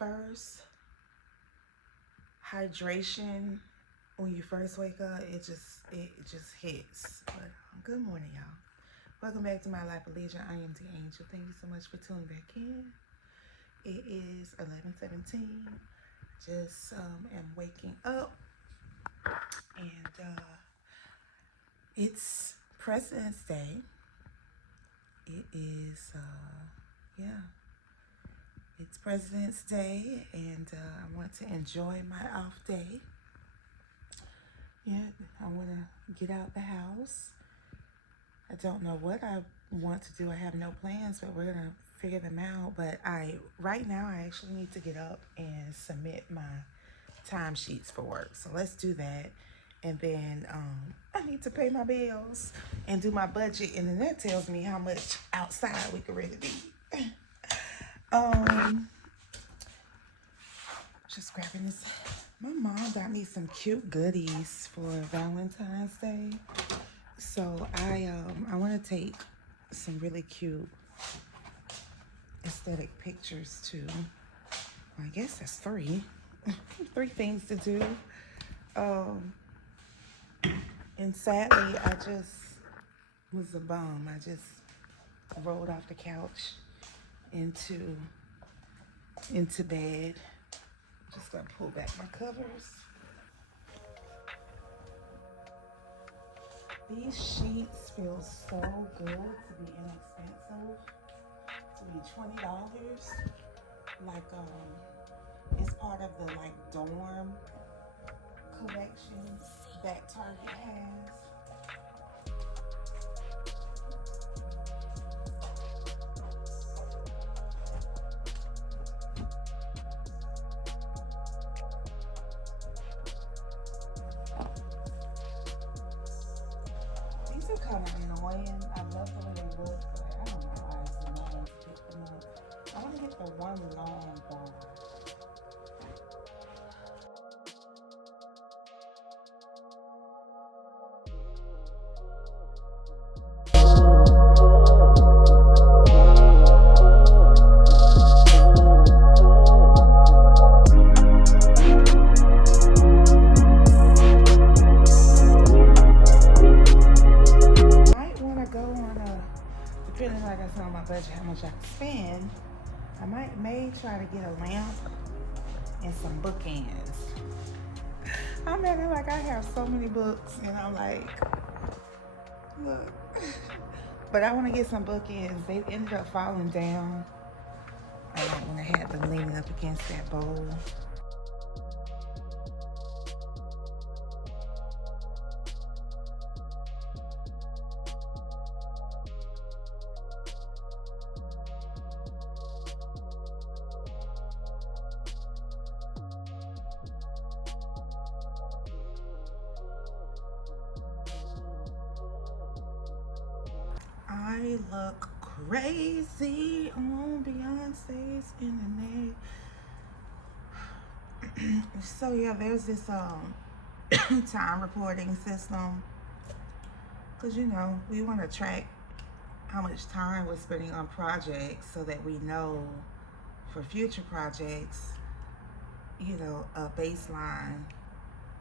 first hydration when you first wake up, it just hits. But good morning, y'all. Welcome back to My Life of Leisure. I am the Angel. Thank you so much for tuning back in. It is 11:17. Just am waking up, and it's President's Day. It is yeah. It's President's Day, and I want to enjoy my off day. Yeah, I want to get out the house. I don't know what I want to do. I have no plans, but we're gonna figure them out. But right now I actually need to get up and submit my timesheets for work. So let's do that. And then I need to pay my bills and do my budget, and then that tells me how much outside we could really be. Just grabbing this. My mom got me some cute goodies for Valentine's Day. So I want to take some really cute aesthetic pictures too. Well, I guess that's three. Three things to do. And sadly, I just was a bum. I just rolled off the couch into bed. Just gonna pull back my covers. These sheets feel so good to be inexpensive. To be $20. Like it's part of the dorm collections that Target has. These are kind of annoying. I love the way they look, but I don't know why it's annoying to pick them up. I want to get the one long bar. Depending, like I said, on my budget, how much I can spend, I may try to get a lamp and some bookends. I'm acting like I have so many books, and I'm like, look. But I want to get some bookends. They ended up falling down when I had them leaning up against that bowl. I look crazy on Beyonce's internet. So yeah, there's this time reporting system, because we want to track how much time we're spending on projects so that we know for future projects, a baseline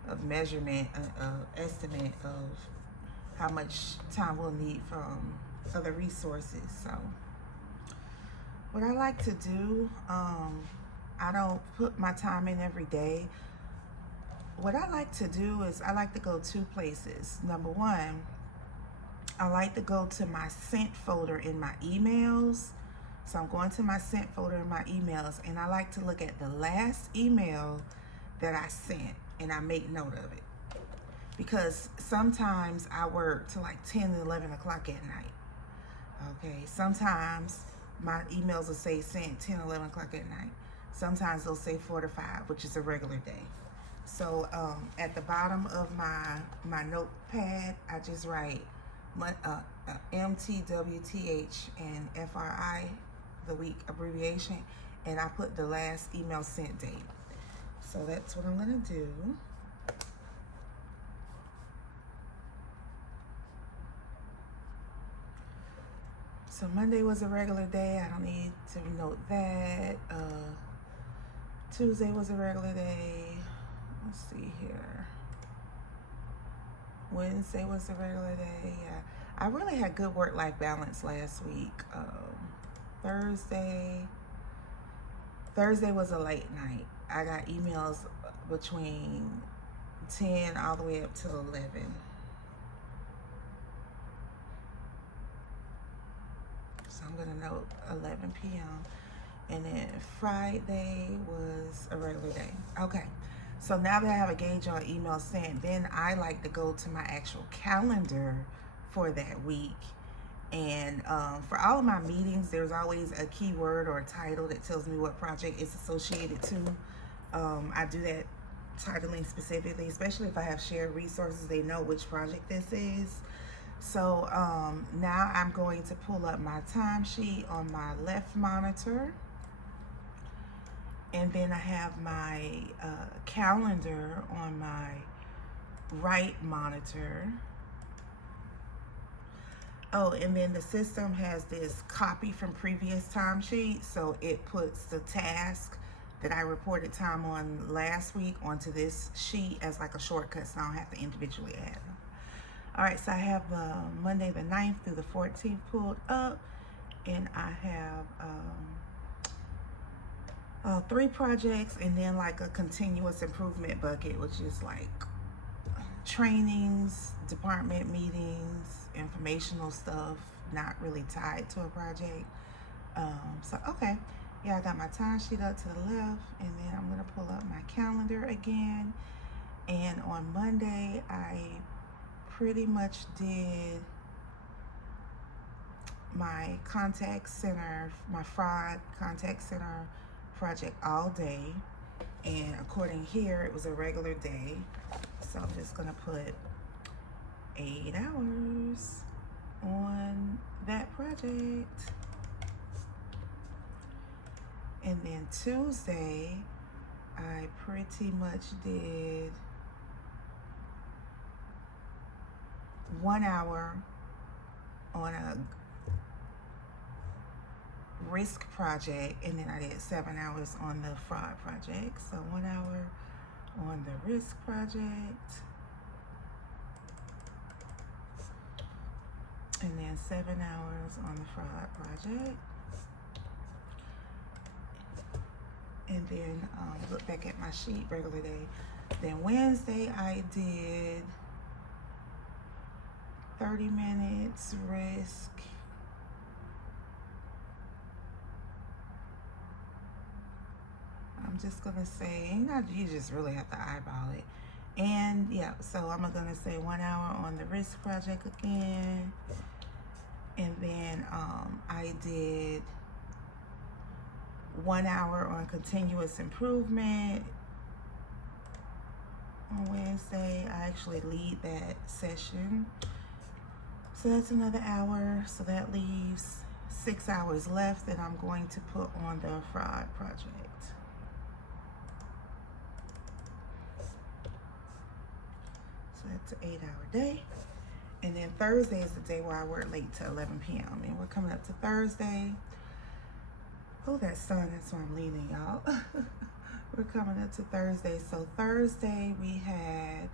of measurement, estimate of how much time we'll need from other resources. So what I like to do, I don't put my time in every day. What I like to do is I like to go two places. Number one, I like to go to my sent folder in my emails. So I'm going to my sent folder in my emails, and I like to look at the last email that I sent, and I make note of it. Because sometimes I work till 10 and 11 o'clock at night. Okay, sometimes my emails will say sent 10, 11 o'clock at night. Sometimes they'll say 4 to 5, which is a regular day. So at the bottom of my notepad, I just write MTWTH and FRI, the week abbreviation, and I put the last email sent date. So that's what I'm gonna do. So Monday was a regular day. I don't need to note that. Tuesday was a regular day. Let's see here. Wednesday was a regular day. Yeah, I really had good work-life balance last week. Thursday was a late night. I got emails between 10 all the way up to 11. So I'm gonna note 11 p.m. And then Friday was a regular day. Okay, so now that I have a gauge on email sent, then I like to go to my actual calendar for that week. And for all of my meetings, there's always a keyword or a title that tells me what project it's associated to. I do that titling specifically, especially if I have shared resources, they know which project this is. So now I'm going to pull up my timesheet on my left monitor. And then I have my calendar on my right monitor. Oh, and then the system has this copy from previous timesheets, so it puts the task that I reported time on last week onto this sheet as like a shortcut, so I don't have to individually add them. All right, so I have Monday the 9th through the 14th pulled up, and I have 3 projects, and then like a continuous improvement bucket, which is like trainings, department meetings, informational stuff, not really tied to a project. So okay, yeah, I got my timesheet up to the left, and then I'm gonna pull up my calendar again. And on Monday, I pretty much did my contact center, my fraud contact center project all day. And according here, it was a regular day. So I'm just gonna put 8 hours on that project. And then Tuesday, I pretty much did 1 hour on a risk project, and then I did 7 hours on the fraud project. So 1 hour on the risk project, and then 7 hours on the fraud project. And then look back at my sheet, regular day. Then Wednesday I did 30 minutes risk, I'm just gonna say, you just really have to eyeball it. And yeah, so I'm gonna say 1 hour on the risk project again. And then I did 1 hour on continuous improvement. On Wednesday, I actually lead that session. So that's another hour. So that leaves 6 hours left that I'm going to put on the fraud project. So that's an 8 hour day. And then Thursday is the day where I work late to 11 p.m. And we're coming up to Thursday. Oh, that sun, that's why I'm leaning, y'all. We're coming up to Thursday. So Thursday we had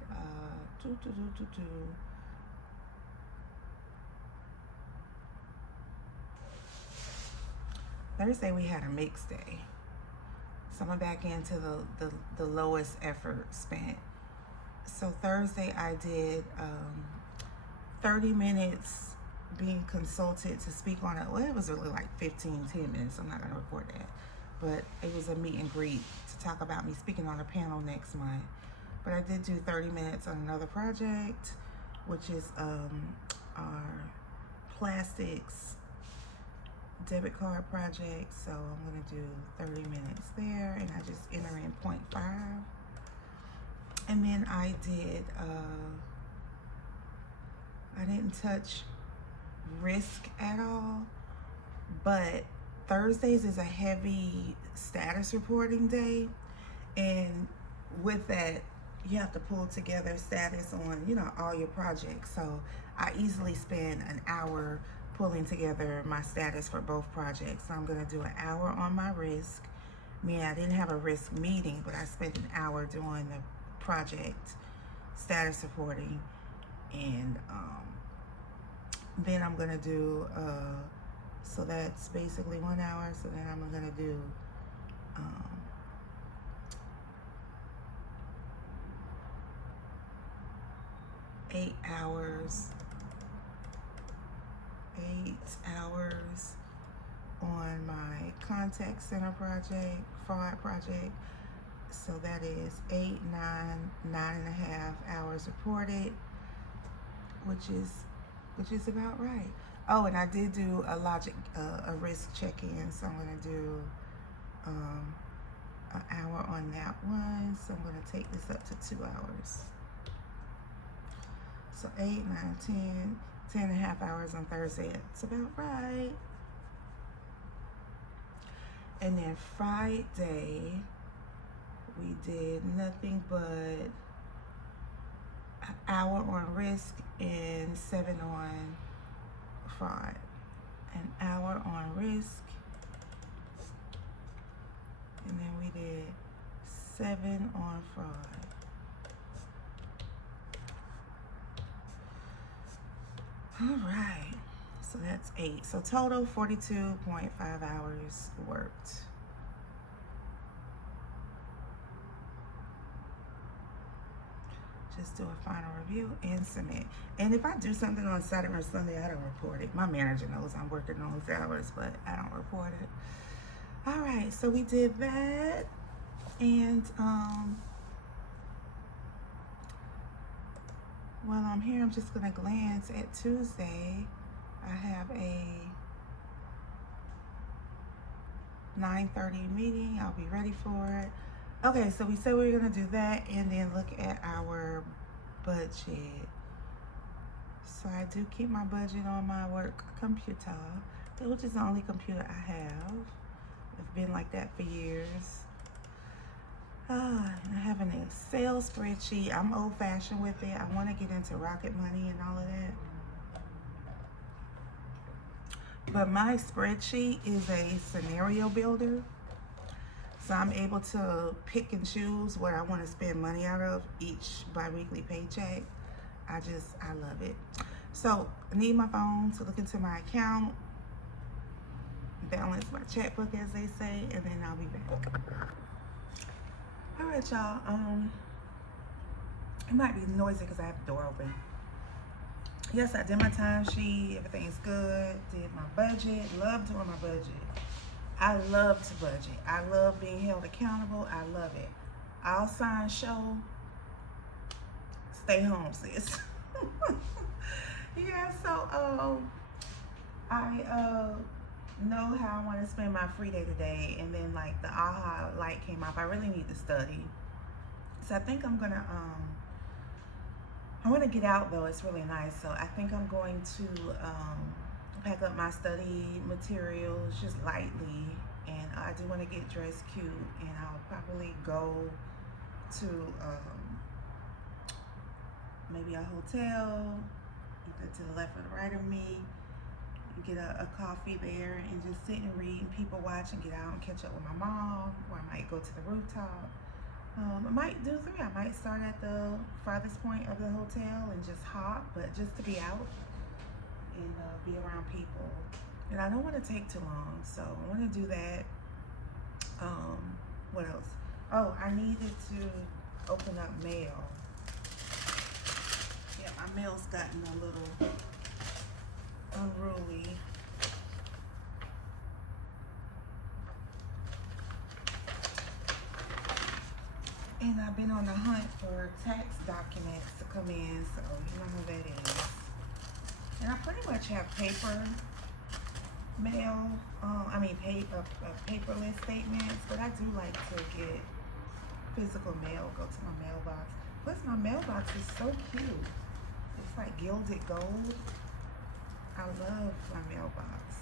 Thursday we had a mixed day. So I'm back into the lowest effort spent. So Thursday I did 30 minutes being consulted to speak on it. Well, it was really like 10 minutes. I'm not gonna report that. But it was a meet and greet to talk about me speaking on a panel next month. But I did do 30 minutes on another project, which is our plastics debit card project. So I'm gonna do 30 minutes there, and I just enter in 0.5. And then I didn't touch risk at all, but Thursdays is a heavy status reporting day, and with that you have to pull together status on, you know, all your projects. So I easily spend an hour pulling together my status for both projects. So I'm going to do an hour on my risk, I didn't have a risk meeting, but I spent an hour doing the project status reporting, and then I'm gonna do so that's basically 1 hour. So then I'm gonna do 8 hours on my contact center project, fraud project. So that is 8, 9, 9.5 hours reported, which is about right. Oh, and I did do a risk check-in, so I'm gonna do an hour on that one. So I'm gonna take this up to 2 hours. So 8, 9, 10, 10.5 hours on Thursday. It's about right. And then Friday, we did nothing but an hour on risk and 7 on fraud. An hour on risk, and then we did 7 on fraud. All right, so that's 8. So total 42.5 hours worked. Just do a final review and submit. And if I do something on Saturday or Sunday, I don't report it. My manager knows I'm working those hours, but I don't report it. All right, so we did that. And while I'm here, I'm just gonna glance at Tuesday. I have a 9:30 meeting. I'll be ready for it. Okay, so we said we were gonna do that and then look at our budget. So I do keep my budget on my work computer, which is the only computer I have. It's been like that for years. I have an Excel spreadsheet. I'm old-fashioned with it. I want to get into Rocket Money and all of that. But my spreadsheet is a scenario builder. So I'm able to pick and choose what I want to spend money out of each bi-weekly paycheck. I love it. So I need my phone to look into my account, balance my checkbook, as they say, and then I'll be back. All right, y'all. It might be noisy because I have the door open. Yes, I did my timesheet. Everything's good. Did my budget. Love doing my budget. I love to budget. I love being held accountable. I love it. All signs show. Stay home, sis. Yeah, so I know how I want to spend my free day today, and then like the aha light came up. I really need to study, so I think I'm gonna I want to get out though. It's really nice, so I think I'm going to pack up my study materials just lightly, and I do want to get dressed cute, and I'll probably go to maybe a hotel either to the left or the right of me, get a coffee there and just sit and read and people watch and get out and catch up with my mom, or I might go to the rooftop. I might do 3. I might start at the farthest point of the hotel and just hop, but just to be out and be around people. And I don't want to take too long, so I want to do that. What else? Oh, I needed to open up mail. Yeah, my mail's gotten a little unruly. And I've been on the hunt for tax documents to come in, so you know who that is. And I pretty much have paper mail, paperless statements, but I do like to get physical mail, go to my mailbox. Plus my mailbox is so cute. It's like gilded gold. I love my mailbox.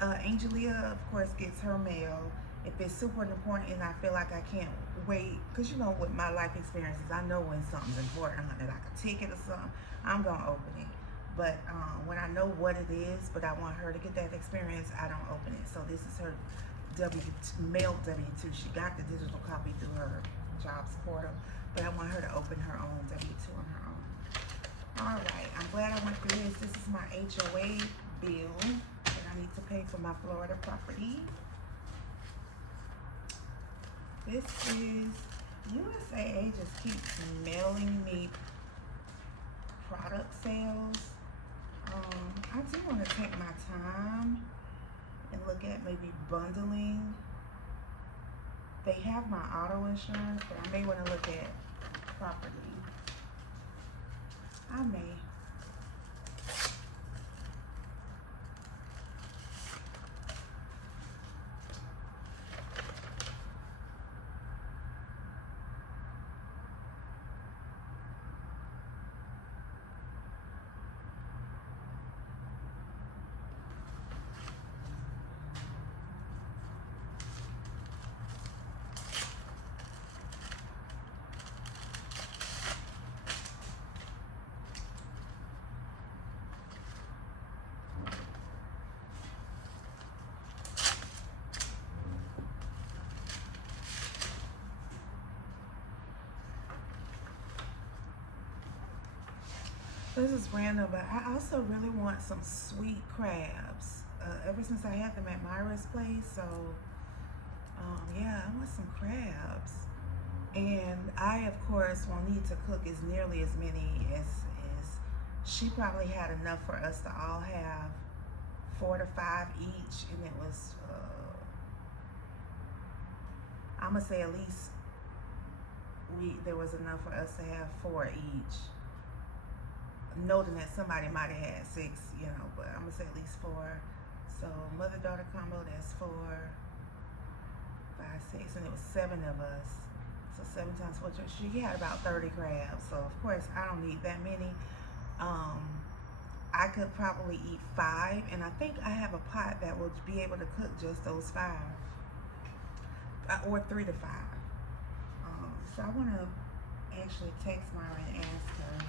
Angelia, of course, gets her mail. If it's super important and I feel like I can't wait, because you know with my life experiences, I know when something's important, like a ticket or something, I'm gonna open it. But when I know what it is, but I want her to get that experience, I don't open it. So this is her mailed W-2. She got the digital copy through her jobs portal, but I want her to open her own W-2 on her own. All right, I'm glad I went through this. This is my HOA bill that I need to pay for my Florida property. This is USAA just keeps mailing me product sales. I do want to take my time and look at maybe bundling. They have my auto insurance, but I may want to look at property. I may. This is random, but I also really want some sweet crabs. Ever since I had them at Myra's place, so yeah, I want some crabs. And I, of course, won't need to cook as nearly as many as she probably had enough for us to all have 4 to 5 each, and it was I'm gonna say at least there was enough for us to have 4 each. Noting that somebody might have had 6, you know, but I'm gonna say at least 4. So mother-daughter combo, that's 4, 5, 6, and it was 7 of us. So 7 times 4, she had about 30 crabs. So of course I don't need that many. I could probably eat 5, and I think I have a pot that will be able to cook just those 5, or 3 to 5. So I want to actually text Myra and ask her.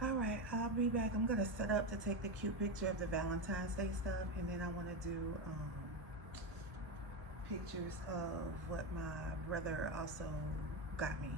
Alright, I'll be back. I'm going to set up to take the cute picture of the Valentine's Day stuff, and then I want to do pictures of what my brother also got me.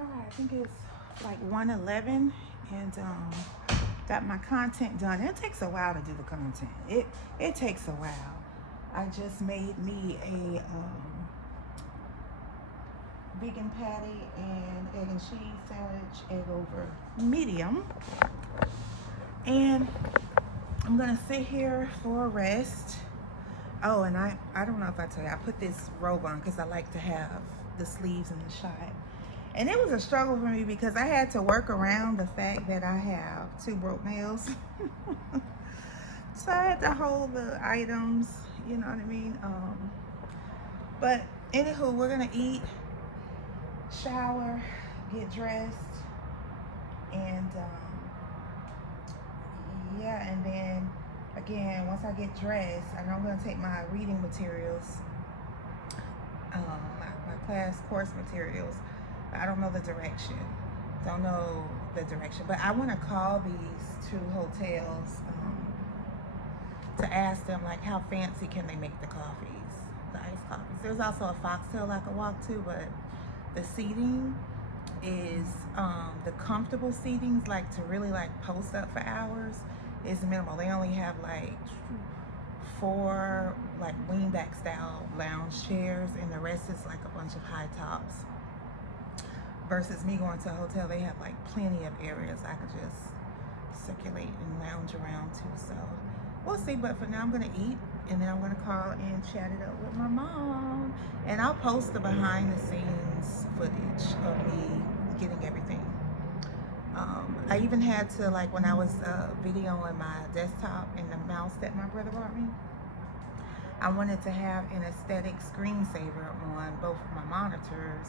Alright, I think it's like 1:11, and got my content done. It takes a while to do the content. It takes a while. I just made me a vegan patty and egg and cheese sandwich, egg over medium. And I'm gonna sit here for a rest. Oh, and I don't know if I tell you, I put this robe on because I like to have the sleeves in the shot. And it was a struggle for me because I had to work around the fact that I have 2 broke nails. So I had to hold the items, you know what I mean? But anywho, we're gonna eat, shower, get dressed, and yeah, and then again, once I get dressed, I know I'm gonna take my reading materials, my class course materials. I don't know the direction. Don't know the direction, but I want to call these two hotels to ask them like how fancy can they make the coffees, the iced coffees. There's also a Foxtail I could walk to, but the seating is the comfortable seatings, like to really like post up for hours, is minimal. They only have like 4 like wingback style lounge chairs, and the rest is like a bunch of high tops. Versus me going to a hotel, they have like plenty of areas I could just circulate and lounge around to. So we'll see, but for now I'm gonna eat, and then I'm gonna call and chat it up with my mom, and I'll post the behind the scenes footage of me getting everything. I even had to, like when I was videoing my desktop and the mouse that my brother brought me, I wanted to have an aesthetic screensaver on both of my monitors,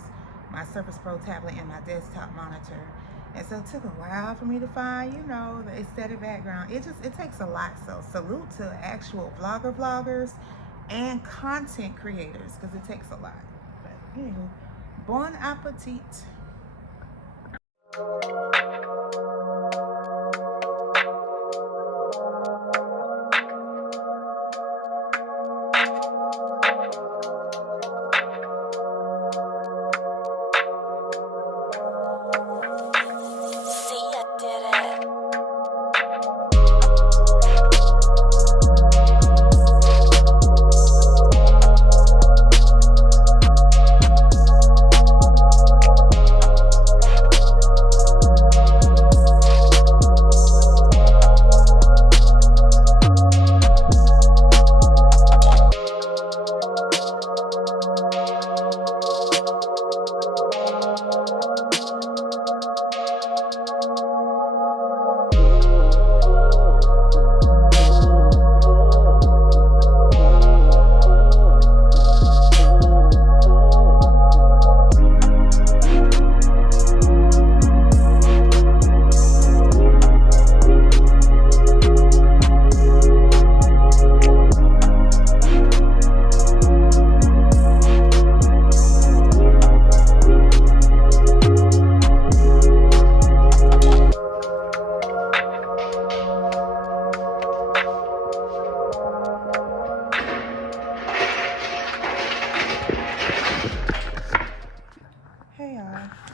my Surface Pro tablet and my desktop monitor. And so it took a while for me to find, you know, the aesthetic background. It takes a lot. So salute to actual vloggers and content creators, because it takes a lot. But anyway, bon appetit.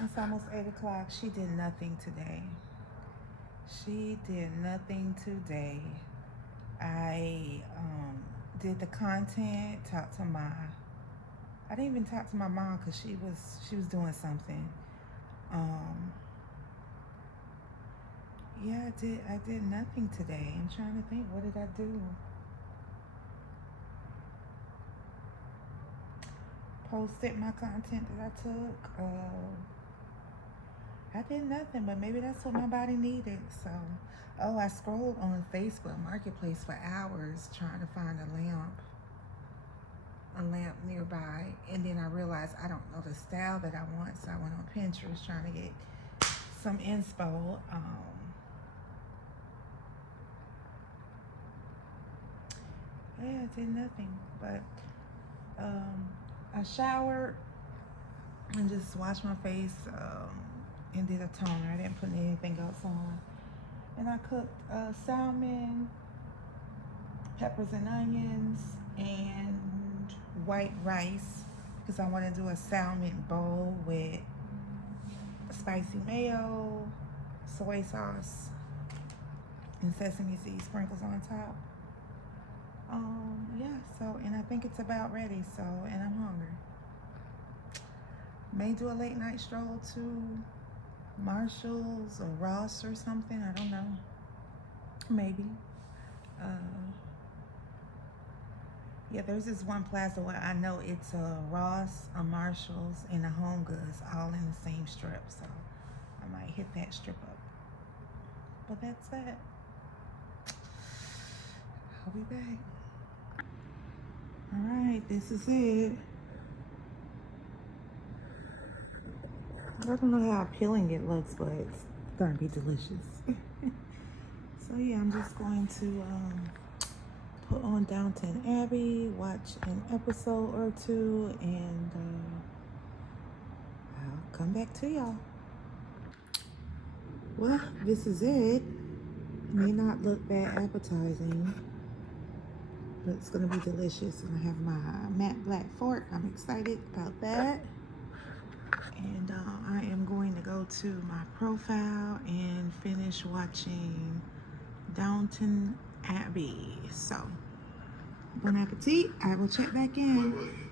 It's almost 8 o'clock. She did nothing today. She did nothing today. I did the content, talked to I didn't even talk to my mom because she was doing something. Yeah, I did nothing today. I'm trying to think, what did I do? Posted my content that I took. I did nothing, but maybe that's what my body needed. So, I scrolled on Facebook Marketplace for hours trying to find a lamp nearby, and then I realized I don't know the style that I want, so I went on Pinterest trying to get some inspo. Yeah, I did nothing, but I showered and just washed my face and did a toner. I didn't put anything else on. And I cooked salmon, peppers and onions, and white rice, because I want to do a salmon bowl with spicy mayo, soy sauce, and sesame seed sprinkles on top. Yeah, so, and I think it's about ready, so, and I'm hungry. May do a late night stroll to Marshall's or Ross or something, I don't know. Maybe. Yeah, there's this one plaza where I know it's a Ross, a Marshall's, and a Home Goods all in the same strip, so I might hit that strip up. But that's that. I'll be back. All right, this is it. I don't know how appealing it looks, but it's gonna be delicious. So yeah, I'm just going to put on Downton Abbey, watch an episode or two, and I'll come back to y'all. Well, this is it. It may not look that appetizing, but it's gonna be delicious. And I have my matte black fork. I'm excited about that. And I am going to go to my profile and finish watching Downton Abbey. So, bon appetit. I will check back in.